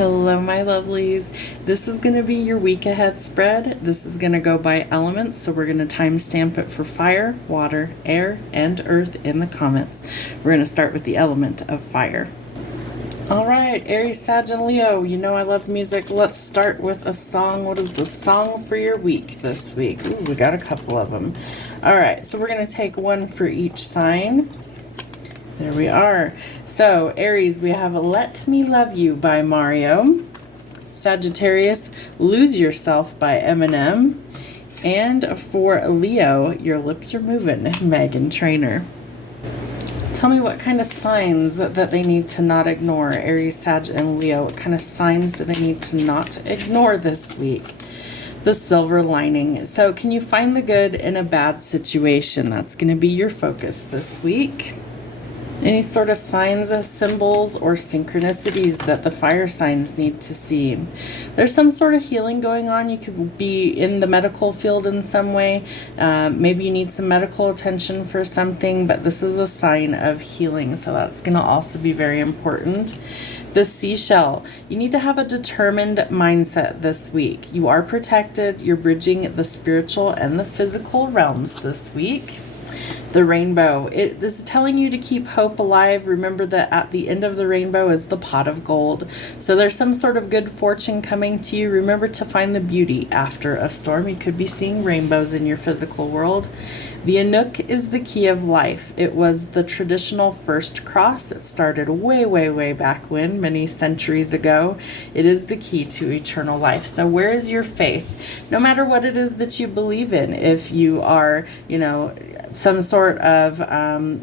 Hello, my lovelies. This is going to be your week ahead spread. This is going to go by elements, so we're going to timestamp it for fire, water, air, and earth in the comments. We're going to start with the element of fire. All right, Aries, Sag, and Leo. You know I love music. Let's start with a song. What is the song for your week this week? Ooh, we got a couple of them. All right, so we're going to take one for each sign. There we are. So, Aries, we have Let Me Love You by Mario. Sagittarius, Lose Yourself by Eminem. And for Leo, Your Lips Are Moving, Meghan Trainor. Tell me what kind of signs that they need to not ignore, Aries, Sag, and Leo. What kind of signs do they need to not ignore this week? The silver lining. So, can you find the good in a bad situation? That's going to be your focus this week. Any sort of signs, symbols, or synchronicities that the fire signs need to see. There's some sort of healing going on. You could be in the medical field in some way. Maybe you need some medical attention for something, but this is a sign of healing, so that's going to also be very important. The seashell. You need to have a determined mindset this week. You are protected. You're bridging the spiritual and the physical realms this week. The rainbow. It is telling you to keep hope alive. Remember that at the end of the rainbow is the pot of gold. So there's some sort of good fortune coming to you. Remember to find the beauty after a storm. You could be seeing rainbows in your physical world. The Anuk is the key of life. It was the traditional first cross. It started way, way, way back when, many centuries ago. It is the key to eternal life. So where is your faith? No matter what it is that you believe in, if you are, some sort of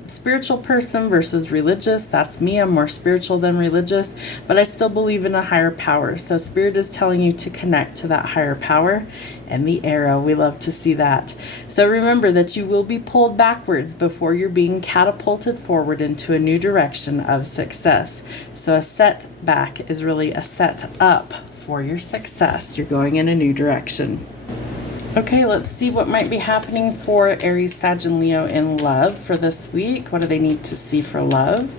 spiritual person versus religious. That's me. I'm more spiritual than religious, but I still believe in a higher power. So Spirit is telling you to connect to that higher power. And the arrow, we love to see that. So remember that you will be pulled backwards before you're being catapulted forward into a new direction of success. So a setback is really a set up for your success. You're going in a new direction. Okay, let's see what might be happening for Aries, Sag, and Leo in love for this week. What do they need to see for love?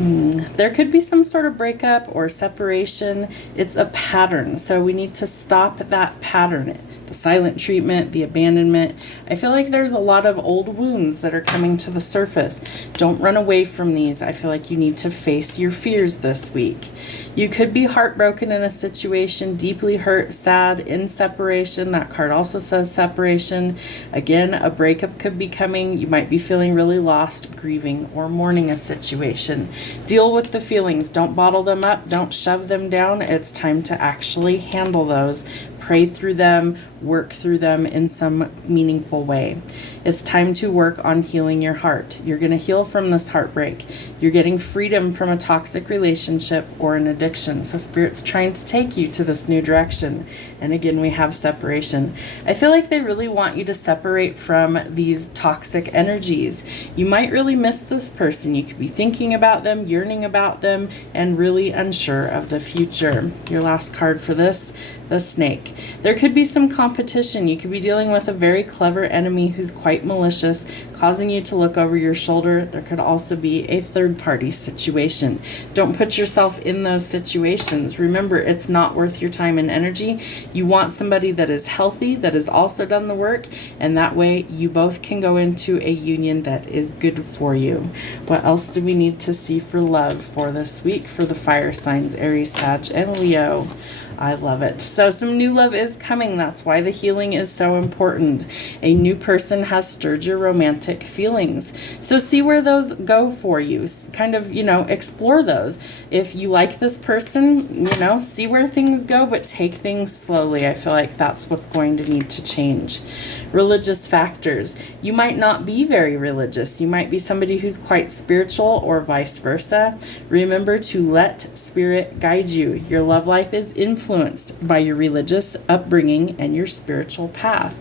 There could be some sort of breakup or separation. It's a pattern, so we need to stop that pattern. The silent treatment, the abandonment. I feel like there's a lot of old wounds that are coming to the surface. Don't run away from these. I feel like you need to face your fears this week. You could be heartbroken in a situation, deeply hurt, sad, in separation. That card also says separation. Again, a breakup could be coming. You might be feeling really lost, grieving, or mourning a situation. Deal with the feelings. Don't bottle them up. Don't shove them down. It's time to actually handle those. Pray through them, work through them in some meaningful way. It's time to work on healing your heart. You're going to heal from this heartbreak. You're getting freedom from a toxic relationship or an addiction. So Spirit's trying to take you to this new direction. And again, we have separation. I feel like they really want you to separate from these toxic energies. You might really miss this person. You could be thinking about them, yearning about them, and really unsure of the future. Your last card for this, the snake. There could be some competition. You could be dealing with a very clever enemy who's quite malicious, causing you to look over your shoulder. There could also be a third-party situation. Don't put yourself in those situations. Remember, it's not worth your time and energy. You want somebody that is healthy, that has also done the work, and that way you both can go into a union that is good for you. What else do we need to see for love for this week for the fire signs, Aries, Sag, and Leo? I love it. So some new love is coming. That's why the healing is so important. A new person has stirred your romantic feelings. So see where those go for you. Kind of, explore those. If you like this person, see where things go, but take things slowly. I feel like that's what's going to need to change. Religious factors. You might not be very religious. You might be somebody who's quite spiritual or vice versa. Remember to let Spirit guide you. Your love life is influenced by your religious upbringing and your spiritual path.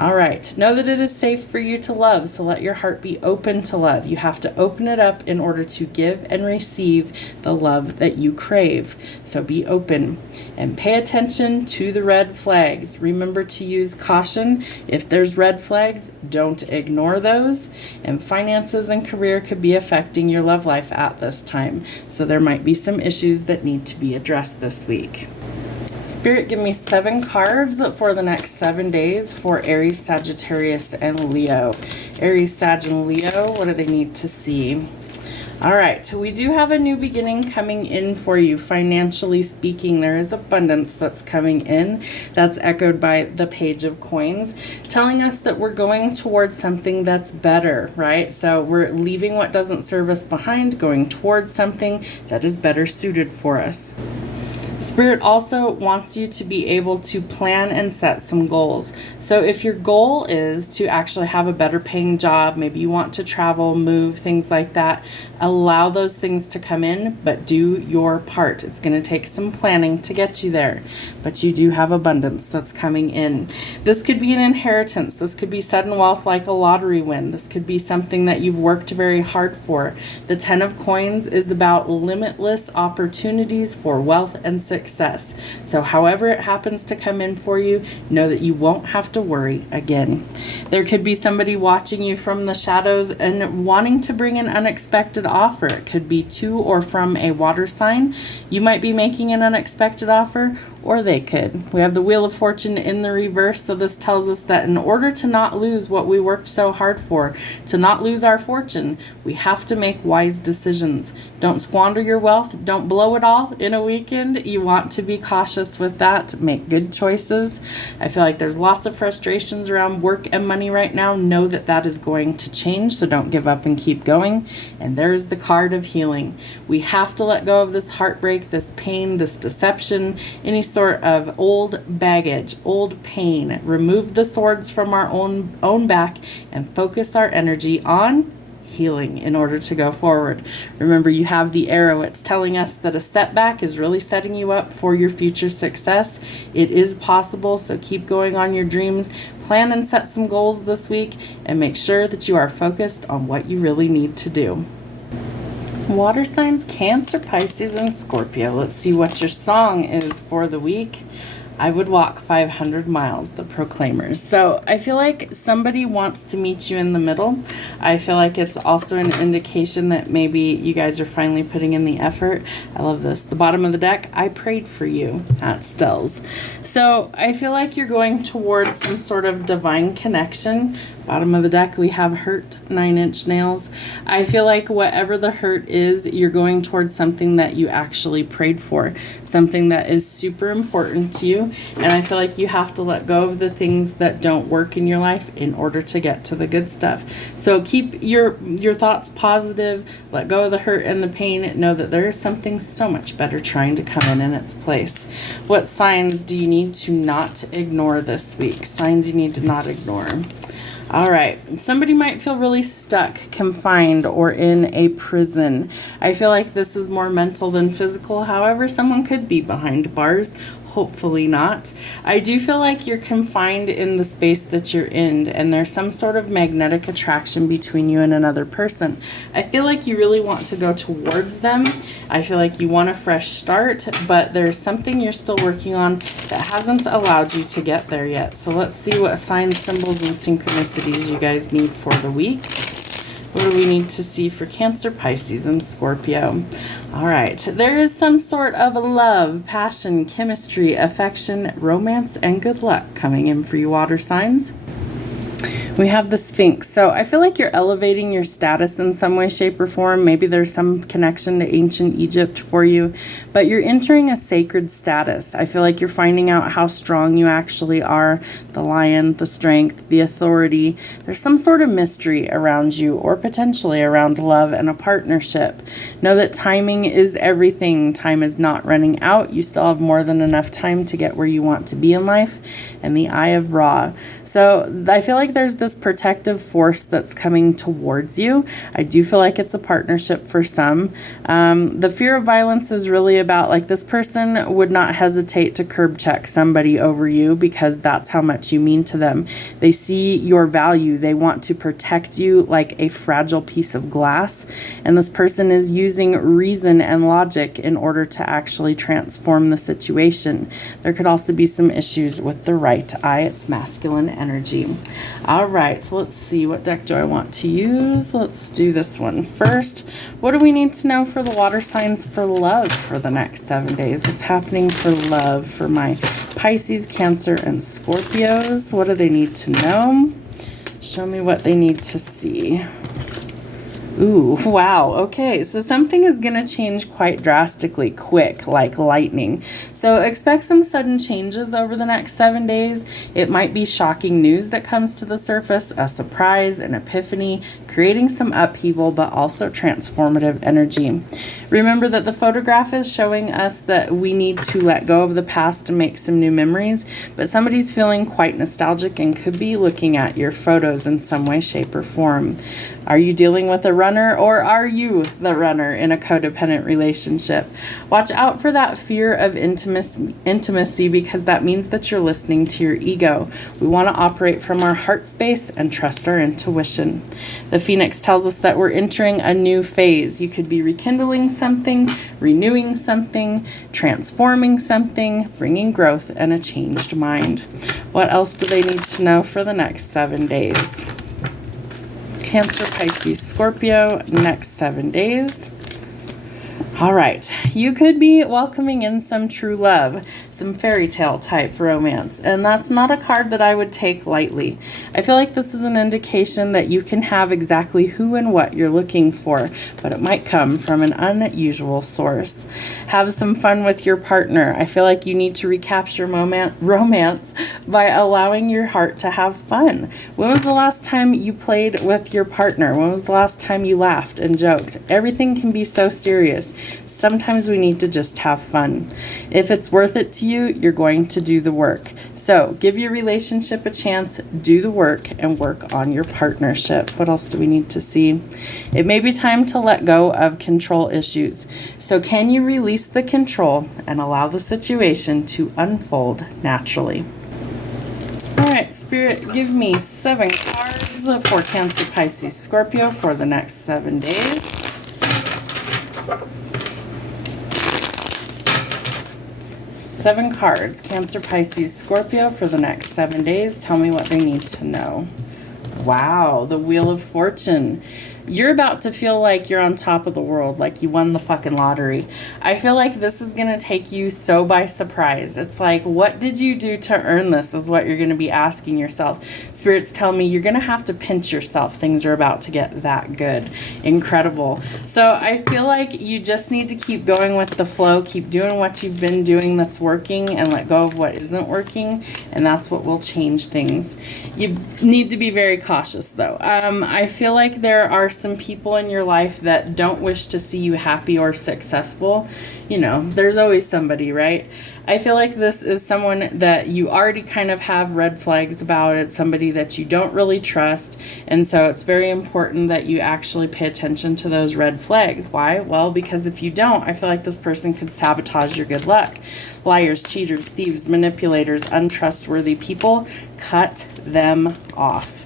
All right. Know that it is safe for you to love, so let your heart be open to love. You have to open it up in order to give and receive the love that you crave. So be open and pay attention to the red flags. Remember to use caution. If there's red flags, don't ignore those. And finances and career could be affecting your love life at this time. So there might be some issues that need to be addressed this week. Spirit, give me 7 cards for the next 7 days for Aries, Sagittarius, and Leo. Aries, Sag, and Leo, what do they need to see? All right, we do have a new beginning coming in for you. Financially speaking, there is abundance that's coming in. That's echoed by the Page of Coins, telling us that we're going towards something that's better, right? So we're leaving what doesn't serve us behind, going towards something that is better suited for us. Spirit also wants you to be able to plan and set some goals. So if your goal is to actually have a better paying job, maybe you want to travel, move, things like that, allow those things to come in, but do your part. It's going to take some planning to get you there, but you do have abundance that's coming in. This could be an inheritance. This could be sudden wealth like a lottery win. This could be something that you've worked very hard for. The 10 of Coins is about limitless opportunities for wealth and success. So however it happens to come in for you, know that you won't have to worry again. There could be somebody watching you from the shadows and wanting to bring an unexpected offer. It could be to or from a water sign. You might be making an unexpected offer, or they could. We have the Wheel of Fortune in the reverse, so this tells us that in order to not lose what we worked so hard for, to not lose our fortune, we have to make wise decisions. Don't squander your wealth. Don't blow it all in a weekend. You want to be cautious with that. Make good choices. I feel like there's lots of frustrations around work and money right now. Know that that is going to change, so don't give up and keep going. And there's the card of healing. We have to let go of this heartbreak, this pain, this deception, any sort of old baggage, old pain. Remove the swords from our own back and focus our energy on healing in order to go forward. Remember, you have the arrow. It's telling us that a setback is really setting you up for your future success. It is possible, so keep going on your dreams. Plan and set some goals this week, and make sure that you are focused on what you really need to do. Water signs, Cancer, Pisces, and Scorpio. Let's see what your song is for the week. I would walk 500 miles, the Proclaimers. So I feel like somebody wants to meet you in the middle. I feel like it's also an indication that maybe you guys are finally putting in the effort. I love this. The bottom of the deck, I prayed for you at Stells. So I feel like you're going towards some sort of divine connection. Bottom of the deck, we have hurt, 9-inch nails. I feel like whatever the hurt is, you're going towards something that you actually prayed for, something that is super important to you. And I feel like you have to let go of the things that don't work in your life in order to get to the good stuff. So keep your thoughts positive, let go of the hurt and the pain. Know that there is something so much better trying to come in its place. What signs do you need to not ignore this week? Signs you need to not ignore. All right, somebody might feel really stuck, confined, or in a prison. I feel like this is more mental than physical. However, someone could be behind bars. Hopefully not. I do feel like you're confined in the space that you're in, and there's some sort of magnetic attraction between you and another person. I feel like you really want to go towards them. I feel like you want a fresh start, but there's something you're still working on that hasn't allowed you to get there yet. So let's see what signs, symbols, and synchronicities you guys need for the week. What do we need to see for Cancer, Pisces, and Scorpio? All right. There is some sort of love, passion, chemistry, affection, romance, and good luck coming in for you water signs. We have the Sphinx. So I feel like you're elevating your status in some way, shape, or form. Maybe there's some connection to ancient Egypt for you, but you're entering a sacred status. I feel like you're finding out how strong you actually are, the lion, the strength, the authority. There's some sort of mystery around you, or potentially around love and a partnership. Know that timing is everything. Time is not running out. You still have more than enough time to get where you want to be in life. And the Eye of Ra. So I feel like there's this protective force that's coming towards you. I do feel like it's a partnership for some. The fear of violence is really about, like, this person would not hesitate to curb check somebody over you because that's how much you mean to them. They see your value. They want to protect you like a fragile piece of glass. And this person is using reason and logic in order to actually transform the situation. There could also be some issues with the right eye. It's masculine energy. All right, so let's see. What deck do I want to use? Let's do this one first. What do we need to know for the water signs for love for the next 7 days? What's happening for love for my Pisces, Cancer, and Scorpios? What do they need to know? Show me what they need to see. Ooh, wow. Okay, so something is going to change quite drastically, quick, like lightning. So expect some sudden changes over the next 7 days. It might be shocking news that comes to the surface, a surprise, an epiphany, creating some upheaval, but also transformative energy. Remember that the photograph is showing us that we need to let go of the past and make some new memories, but somebody's feeling quite nostalgic and could be looking at your photos in some way, shape, or form. Are you dealing with a runner, or are you the runner in a codependent relationship? Watch out for that fear of intimacy because that means that you're listening to your ego. We want to operate from our heart space and trust our intuition. The Phoenix tells us that we're entering a new phase. You could be rekindling something, renewing something, transforming something, bringing growth and a changed mind. What else do they need to know for the next 7 days? Cancer, Pisces, Scorpio, next 7 days. All right, you could be welcoming in some true love, some fairy tale type romance, and that's not a card that I would take lightly. I feel like this is an indication that you can have exactly who and what you're looking for, but it might come from an unusual source. Have some fun with your partner. I feel like you need to recapture romance by allowing your heart to have fun. When was the last time you played with your partner? When was the last time you laughed and joked? Everything can be so serious. Sometimes we need to just have fun. If it's worth it to you, you're going to do the work. So give your relationship a chance, do the work, and work on your partnership. What else do we need to see? It may be time to let go of control issues. So can you release the control and allow the situation to unfold naturally? All right, Spirit, give me 7 cards for Cancer, Pisces, Scorpio for the next 7 days. Seven cards, Cancer, Pisces, Scorpio for the next 7 days. Tell me what they need to know. Wow, the Wheel of Fortune. You're about to feel like you're on top of the world, like you won the fucking lottery. I feel like this is going to take you so by surprise. It's like, what did you do to earn this is what you're going to be asking yourself. Spirits tell me you're going to have to pinch yourself. Things are about to get that good. Incredible. So I feel like you just need to keep going with the flow, keep doing what you've been doing that's working, and let go of what isn't working, and that's what will change things. You need to be very cautious, though. I feel like there are some people in your life that don't wish to see you happy or successful. You know, there's always somebody, right? I feel like this is someone that you already kind of have red flags about. It's somebody that you don't really trust. And so it's very important that you actually pay attention to those red flags. Why? Well, because if you don't, I feel like this person could sabotage your good luck. Liars, cheaters, thieves, manipulators, untrustworthy people, cut them off.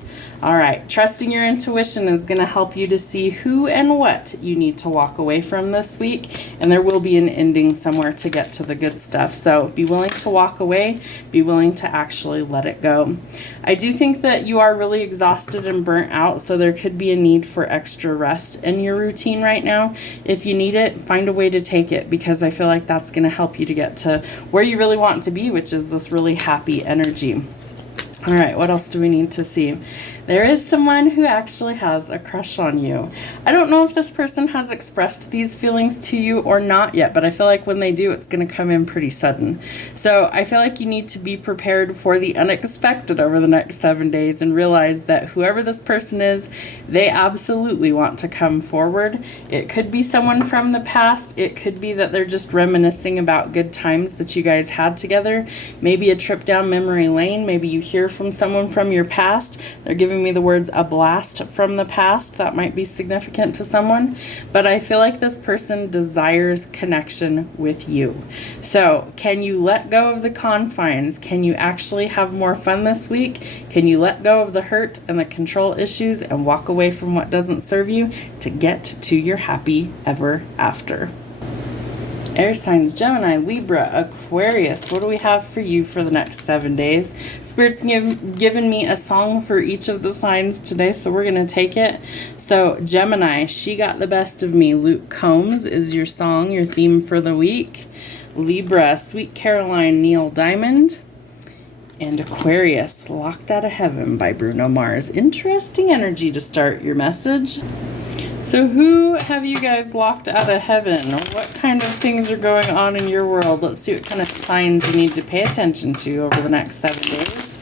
All right, trusting your intuition is going to help you to see who and what you need to walk away from this week, and there will be an ending somewhere to get to the good stuff. So be willing to walk away, be willing to actually let it go. I do think that you are really exhausted and burnt out, so there could be a need for extra rest in your routine right now. If you need it, find a way to take it, because I feel like that's going to help you to get to where you really want to be, which is this really happy energy. All right, what else do we need to see? There is someone who actually has a crush on you. I don't know if this person has expressed these feelings to you or not yet, but I feel like when they do, it's going to come in pretty sudden. So I feel like you need to be prepared for the unexpected over the next 7 days and realize that whoever this person is, they absolutely want to come forward. It could be someone from the past. It could be that they're just reminiscing about good times that you guys had together. Maybe a trip down memory lane. Maybe you hear from someone from your past. They're giving me the words a blast from the past. That might be significant to someone, but I feel like this person desires connection with you. So can you let go of the confines? Can you actually have more fun this week? Can you let go of the hurt and the control issues and walk away from what doesn't serve you to get to your happy ever after? Air signs, Gemini, Libra, Aquarius. What do we have for you for the next 7 days? Spirit's given me a song for each of the signs today, so we're going to take it. So Gemini, She Got the Best of Me. Luke Combs is your song, your theme for the week. Libra, Sweet Caroline, Neil Diamond. And Aquarius, Locked Out of Heaven by Bruno Mars. Interesting energy to start your message. So who have you guys locked out of heaven? What kind of things are going on in your world? Let's see what kind of signs you need to pay attention to over the next 7 days.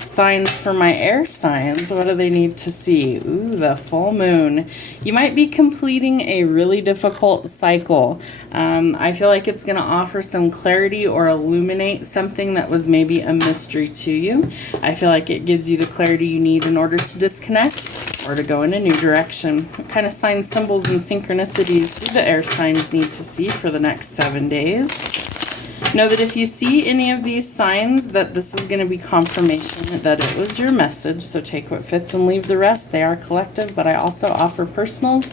Signs for my air signs. What do they need to see? Ooh, the full moon. You might be completing a really difficult cycle. I feel like it's going to offer some clarity or illuminate something that was maybe a mystery to you. I feel like it gives you the clarity you need in order to disconnect or to go in a new direction. What kind of signs, symbols, and synchronicities do the air signs need to see for the next 7 days? Know that if you see any of these signs, that this is going to be confirmation that it was your message. So take what fits and leave the rest. They are collective, but I also offer personals.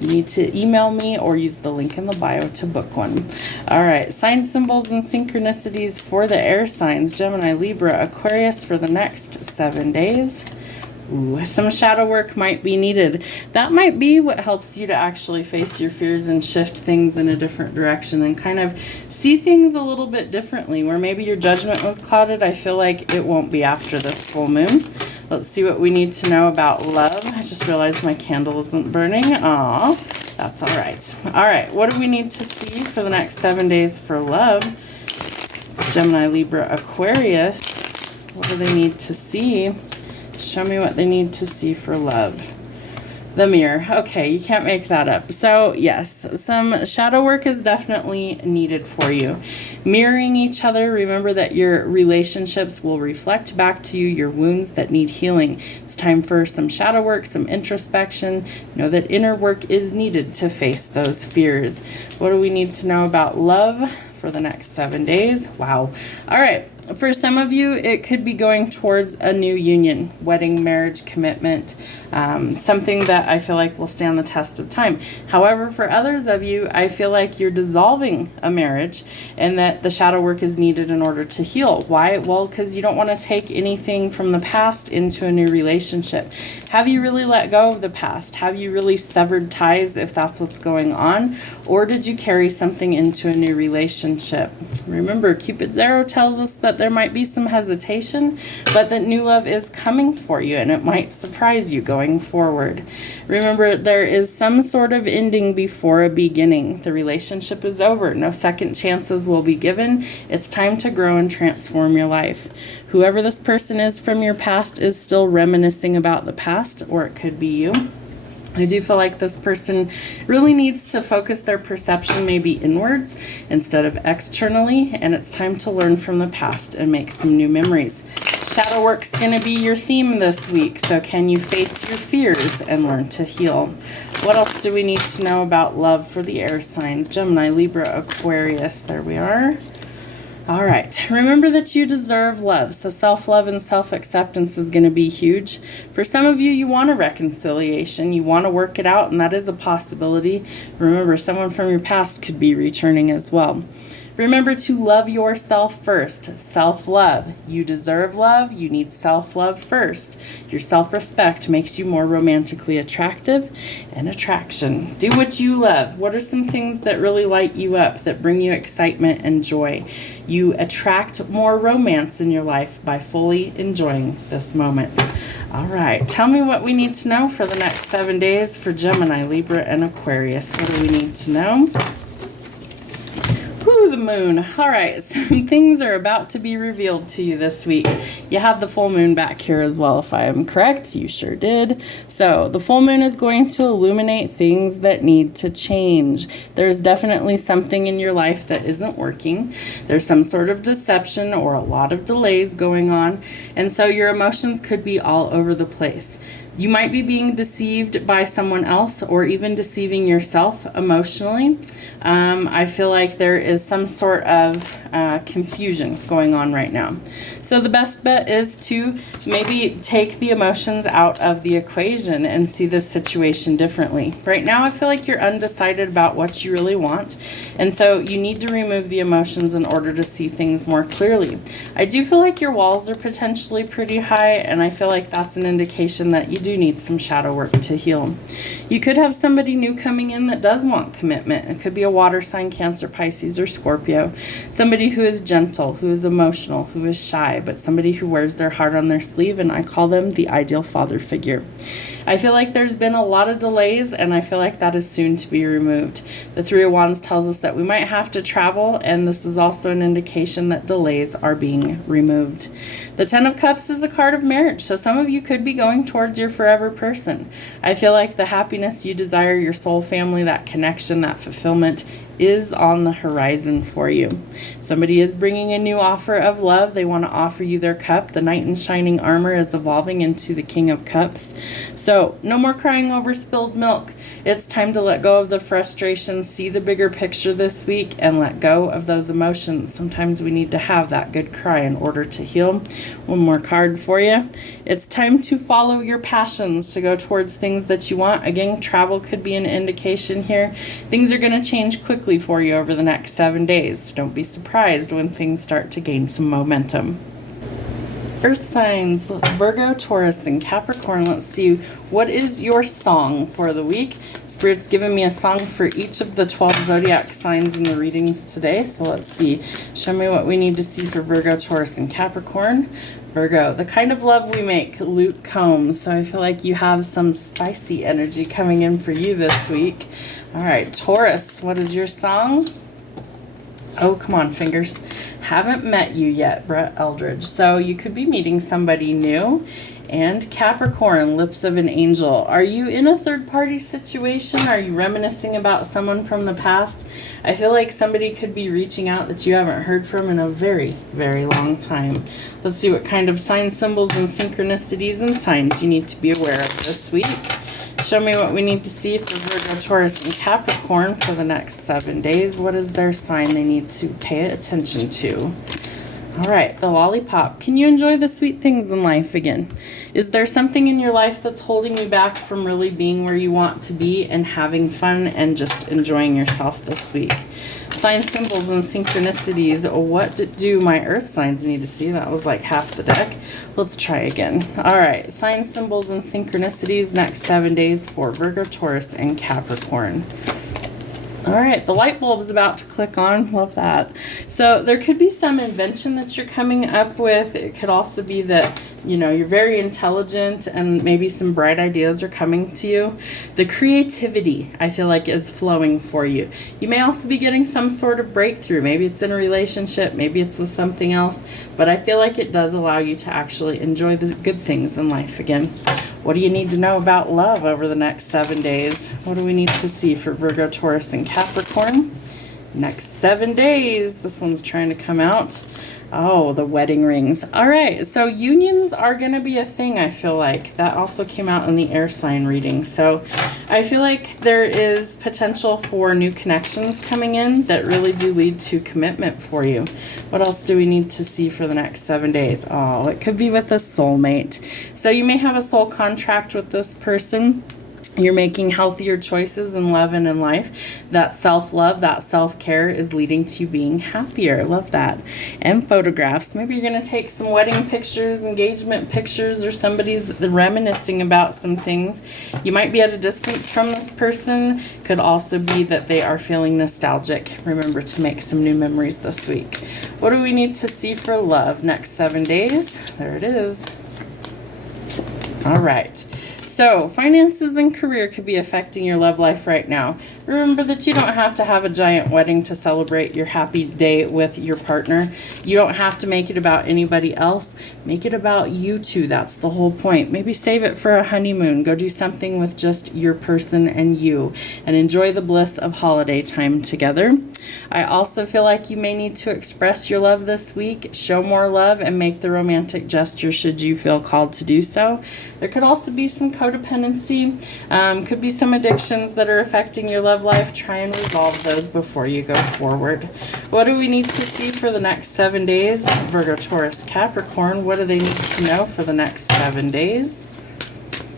You need to email me or use the link in the bio to book one. All right, signs, symbols, and synchronicities for the air signs, Gemini, Libra, Aquarius for the next 7 days. Ooh, some shadow work might be needed. That might be what helps you to actually face your fears and shift things in a different direction and kind of see things a little bit differently. Where maybe your judgment was clouded, I feel like it won't be after this full moon. Let's see what we need to know about love. I just realized my candle isn't burning. Aw, that's all right. All right, what do we need to see for the next 7 days for love? Gemini, Libra, Aquarius. What do they need to see? Show me what they need to see for love. The mirror. Okay, you can't make that up. So yes, some shadow work is definitely needed for you. Mirroring each other, remember that your relationships will reflect back to you your wounds that need healing. It's time for some shadow work, some introspection. Know that inner work is needed to face those fears. What do we need to know about love for the next 7 days? Wow. All right. For some of you, it could be going towards a new union, wedding, marriage, commitment, something that I feel like will stand the test of time. However, for others of you, I feel like you're dissolving a marriage and that the shadow work is needed in order to heal. Why? Well, because you don't want to take anything from the past into a new relationship. Have you really let go of the past? Have you really severed ties if that's what's going on? Or did you carry something into a new relationship? Remember, Cupid's arrow tells us that there might be some hesitation, but that new love is coming for you and it might surprise you going forward. Remember, there is some sort of ending before a beginning. The relationship is over. No second chances will be given. It's time to grow and transform your life. Whoever this person is from your past is still reminiscing about the past, or it could be you. I do feel like this person really needs to focus their perception maybe inwards instead of externally, and it's time to learn from the past and make some new memories. Shadow work's going to be your theme this week, so can you face your fears and learn to heal? What else do we need to know about love for the air signs? Gemini, Libra, Aquarius. There we are. All right, remember that you deserve love. So self-love and self-acceptance is going to be huge. For some of you, you want a reconciliation. You want to work it out, and that is a possibility. Remember, someone from your past could be returning as well. Remember to love yourself first. Self-love. You deserve love. You need self-love first. Your self-respect makes you more romantically attractive and attraction. Do what you love. What are some things that really light you up, that bring you excitement and joy? You attract more romance in your life by fully enjoying this moment. All right. Tell me what we need to know for the next 7 days for Gemini, Libra, and Aquarius. What do we need to know? Woo, the moon. All right, some things are about to be revealed to you this week. You had the full moon back here as well, if I am correct. You sure did. So the full moon is going to illuminate things that need to change. There's definitely something in your life that isn't working. There's some sort of deception or a lot of delays going on. And so your emotions could be all over the place. You might be being deceived by someone else or even deceiving yourself emotionally. I feel like there is some sort of confusion going on right now. So the best bet is to maybe take the emotions out of the equation and see this situation differently. Right now, I feel like you're undecided about what you really want. And so you need to remove the emotions in order to see things more clearly. I do feel like your walls are potentially pretty high, and I feel like that's an indication that you do need some shadow work to heal. You could have somebody new coming in that does want commitment. It could be a water sign, Cancer, Pisces, or Scorpio. Somebody who is gentle, who is emotional, who is shy, but somebody who wears their heart on their sleeve, and I call them the ideal father figure. I feel like there's been a lot of delays, and I feel like that is soon to be removed. The Three of Wands tells us that we might have to travel, and this is also an indication that delays are being removed. The Ten of Cups is a card of marriage, so some of you could be going towards your forever person. I feel like the happiness you desire, your soul family, that connection, that fulfillment is on the horizon for you. Somebody is bringing a new offer of love. They want to offer you their cup. The Knight in Shining Armor is evolving into the King of Cups. So no more crying over spilled milk. It's time to let go of the frustration, see the bigger picture this week, and let go of those emotions. Sometimes we need to have that good cry in order to heal. One more card for you. It's time to follow your passions, to go towards things that you want. Again, travel could be an indication here. Things are going to change quickly for you over the next 7 days. Don't be surprised when things start to gain some momentum. Earth signs, Virgo, Taurus, and Capricorn. Let's see, what is your song for the week? Spirit's given me a song for each of the 12 zodiac signs in the readings today. So let's see. Show me what we need to see for Virgo, Taurus, and Capricorn. Virgo, the kind of love we make, Luke Combs. So I feel like you have some spicy energy coming in for you this week. All right, Taurus, what is your song? Oh, come on, fingers. Haven't met you yet, Brett Eldridge. So you could be meeting somebody new. And Capricorn, Lips of an Angel. Are you in a third-party situation? Are you reminiscing about someone from the past? I feel like somebody could be reaching out that you haven't heard from in a very, very long time. Let's see what kind of signs, symbols, and synchronicities and signs you need to be aware of this week. Show me what we need to see for Virgo, Taurus, and Capricorn for the next 7 days. What is their sign they need to pay attention to? All right, the lollipop. Can you enjoy the sweet things in life again? Is there something in your life that's holding you back from really being where you want to be and having fun and just enjoying yourself this week? Sign, symbols, and synchronicities. What do my earth signs need to see? That was like half the deck. Let's try again. All right, sign, symbols, and synchronicities next 7 days for Virgo, Taurus, and Capricorn. All right, the light bulb is about to click on. Love that. So there could be some invention that you're coming up with. It could also be that, you know, you're very intelligent and maybe some bright ideas are coming to you. The creativity, I feel like, is flowing for you. You may also be getting some sort of breakthrough. Maybe it's in a relationship, maybe it's with something else, but I feel like it does allow you to actually enjoy the good things in life again. What do you need to know about love over the next 7 days? What do we need to see for Virgo, Taurus, and Capricorn? Next 7 days. This one's trying to come out. Oh, the wedding rings. All right, so unions are going to be a thing, I feel like. That also came out in the air sign reading. So I feel like there is potential for new connections coming in that really do lead to commitment for you. What else do we need to see for the next 7 days? Oh, it could be with a soulmate. So you may have a soul contract with this person. You're making healthier choices in love and in life. That self-love, that self-care is leading to being happier. Love that. And photographs. Maybe you're going to take some wedding pictures, engagement pictures, or somebody's reminiscing about some things. You might be at a distance from this person. Could also be that they are feeling nostalgic. Remember to make some new memories this week. What do we need to see for love next 7 days? There it is. All right. So, finances and career could be affecting your love life right now. Remember that you don't have to have a giant wedding to celebrate your happy day with your partner. You don't have to make it about anybody else. Make it about you two. That's the whole point. Maybe save it for a honeymoon. Go do something with just your person and you, and enjoy the bliss of holiday time together. I also feel like you may need to express your love this week. Show more love and make the romantic gesture should you feel called to do so. There could also be some codependency, could be some addictions that are affecting your love life. Try and resolve those before you go forward. What do we need to see for the next 7 days? Virgo, Taurus, Capricorn, what do they need to know for the next 7 days?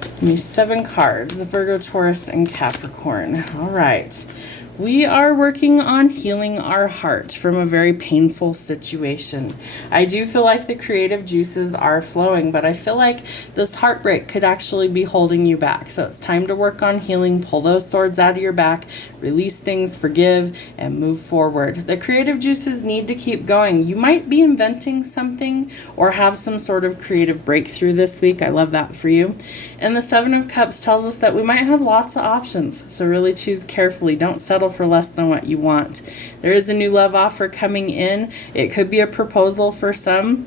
Give me 7 cards, Virgo, Taurus, and Capricorn. All right. We are working on healing our heart from a very painful situation. I do feel like the creative juices are flowing, but I feel like this heartbreak could actually be holding you back. So it's time to work on healing, pull those swords out of your back, release things, forgive, and move forward. The creative juices need to keep going. You might be inventing something or have some sort of creative breakthrough this week. I love that for you. And the Seven of Cups tells us that we might have lots of options. So really choose carefully. Don't settle for less than what you want. There is a new love offer coming in. It could be a proposal for some.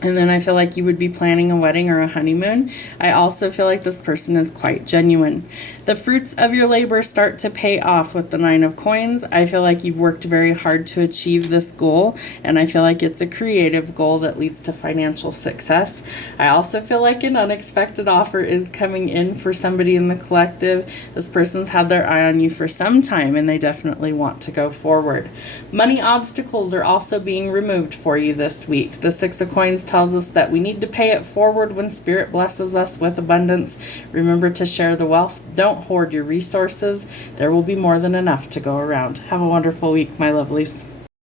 And then I feel like you would be planning a wedding or a honeymoon. I also feel like this person is quite genuine. The fruits of your labor start to pay off with the 9 of Coins. I feel like you've worked very hard to achieve this goal, and I feel like it's a creative goal that leads to financial success. I also feel like an unexpected offer is coming in for somebody in the collective. This person's had their eye on you for some time, and they definitely want to go forward. Money obstacles are also being removed for you this week. The 6 of Coins tells us that we need to pay it forward when Spirit blesses us with abundance. Remember to share the wealth. Don't hoard your resources. There will be more than enough to go around. Have a wonderful week, my lovelies.